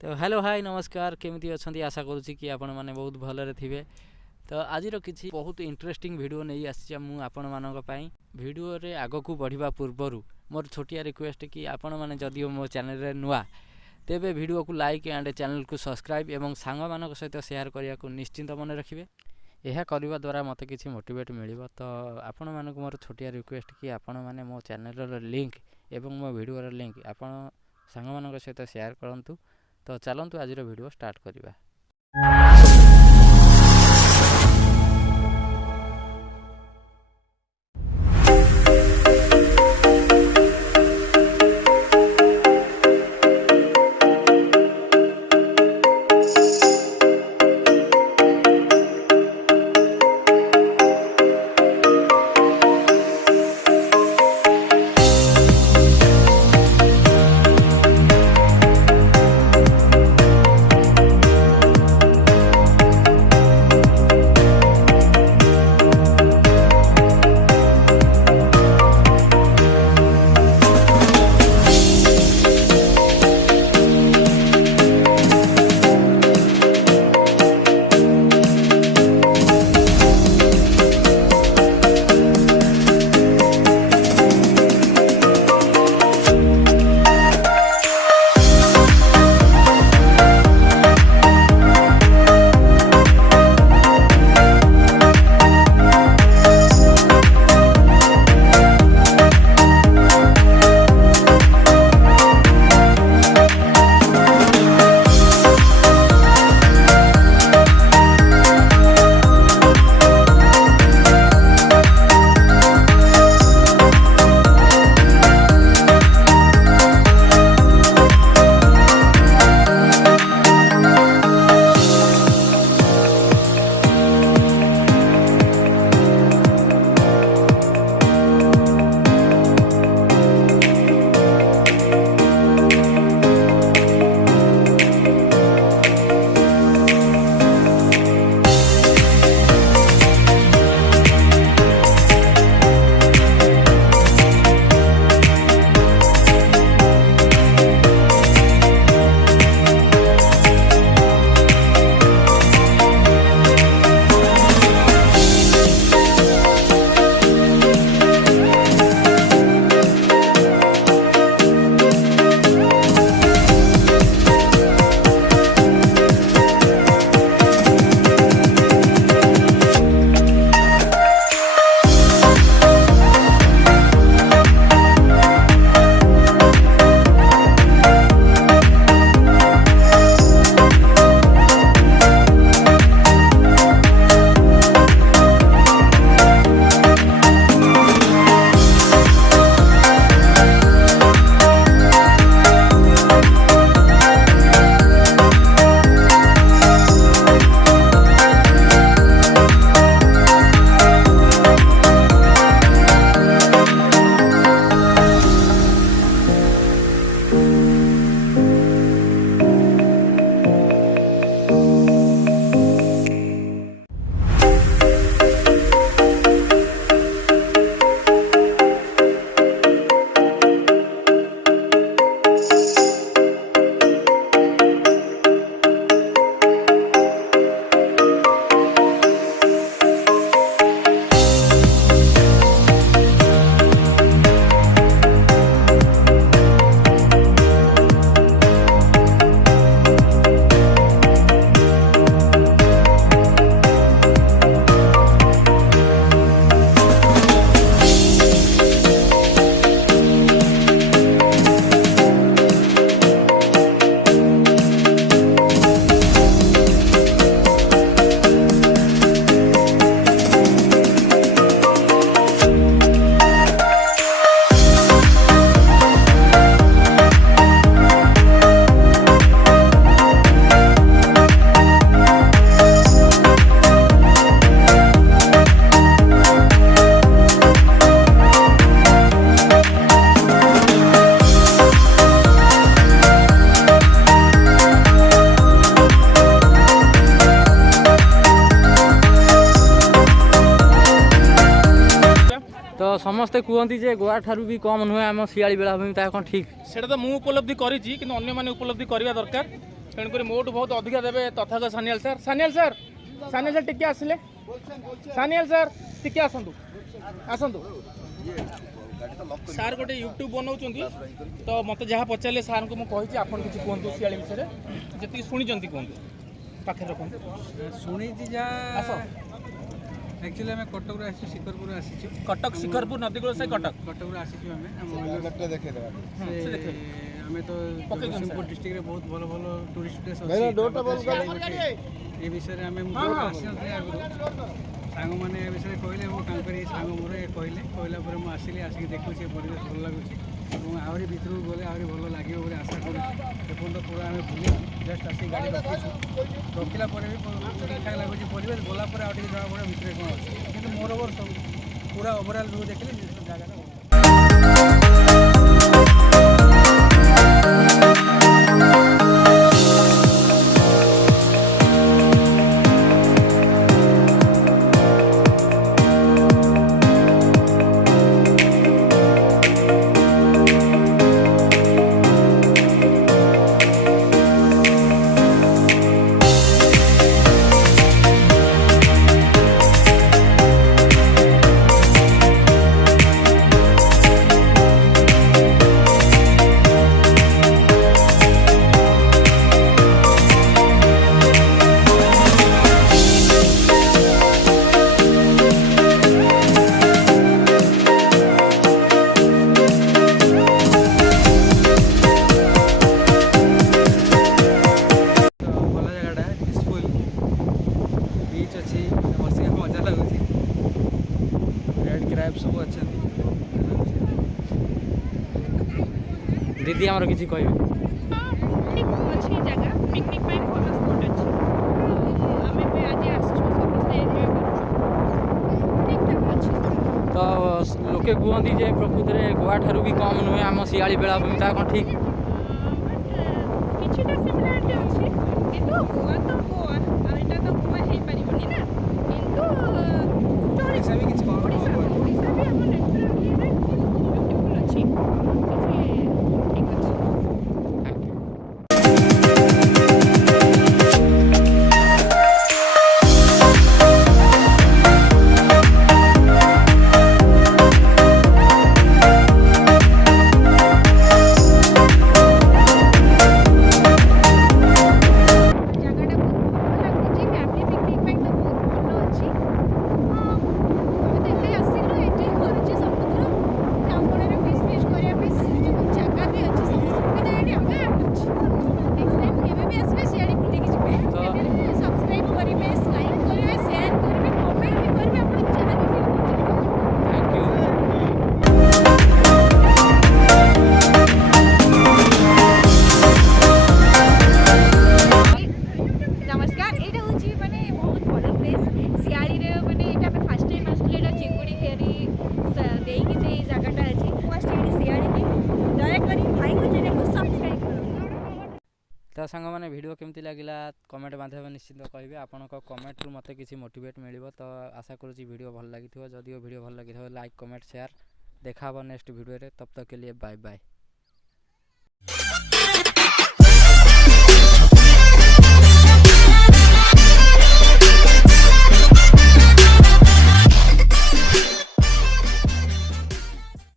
तो hello hi नमस्कार केमती अच्छा आशा करुँची कि आपण मैंने बहुत भलरे थे। तो आज किसी बहुत इंटरेस्टिंग वीडियो नहीं आसी आपण मानी वीडियो रे आग को बढ़िया पूर्वर मोर छोटिया रिक्वेस्ट कि आपण मैंने जदि मो चैनल रे नुआ तेबे वीडियो को लाइक एंड चैनल को सब्सक्राइब एवं सांग मान सहित शेयर करने को निश्चिंत मन रखिए। यह करने द्वारा मत किसी मोटिवेट मिल। तो आपण मानक मोर छोटिया रिक्वेस्ट कि आपण मैंने मो चैनल लिंक एवं मो वीडियो लिंक आपण सांग मान सहित शेयर करूँ। तो चलतु आज वीडियो स्टार्ट करवा। तो समस्ते कहते जे गोवा ठारू भी कम नुहे आम शियाली बेलाभूमि ता कौन ठीक सेटा तो मु उपलब्धि करिछि किंतु अन्य माने उपलब्धि करबा दरकार। तेणुक मोटू बहुत अधिका देवे तथागत सानियाल सर टिके आसिले सानियाल सर टिके आसतु आसतु सार गोटे यूट्यूब बनाऊँ तो मत जहाँ पचारे सार को मुझे आप किसी कहतु शियाली विषय जी शुणी कहतु पाखे रखु शुणी आस एक्चुअली आम कटक आसी शिखरपुर आसी कटक शिखरपुर नदीकूल से कटक आसी आम तो जगतसिंहपुर डिस्ट्रिक्ट में बहुत भल भल टूरिस्ट प्लेस अच्छे ये विषय आम आसी आगुरी सांग मैंने ए विषय कहले मुझे सांग मोर कहले कहला मुझे आसिक देखुचे परिवेश भल लगुच आहरी भितर गले आहरी भल लगे बोली आशा करूँ पूरा आम बुले जस्ट आसिक गाड़ी रखीचु रखला भी ठीक ठाक लगुच परिवेश गला आगे जना पड़ा भितर कौन अच्छे कि मोर ओवर सब पूरा ओवरअल व्यू देखिए जगह सब अच्छा दीदी आमर किसी कह ठीक अच्छी जगह पिकनिक पे भल स्पॉट अच्छी आम आज आसछु समस्ते एंजॉय करूछु ठीक ठाक अच्छी तो लोके कहते जे प्रकृति में गोवा ठारू भी कम नुहे आम शियाली बेलाभूमि ता कौन ठीक किछिटा सिमिलारिटी अच्छी किंतु गोवा तो गोवा आ एटा तो गोवा हे परिबनी ना किंतु ओडिशा भी किछि ओडिशा भी हम नेचुरल ये रे ब्यूटीफुल अच्छी ठीक अच्छी तो सांग मैंने वीडियो केमती लगिला कमेंट माध्यम निश्चित कहे आपण कमेंट रु मत किसी मोटिवेट मिल तो आशा करुँच वीडियो भल लगी जदि वीडियो भल लगी लाइक कमेंट शेयर देखा नेक्स्ट वीडियो तब तक के लिए बाय बाय।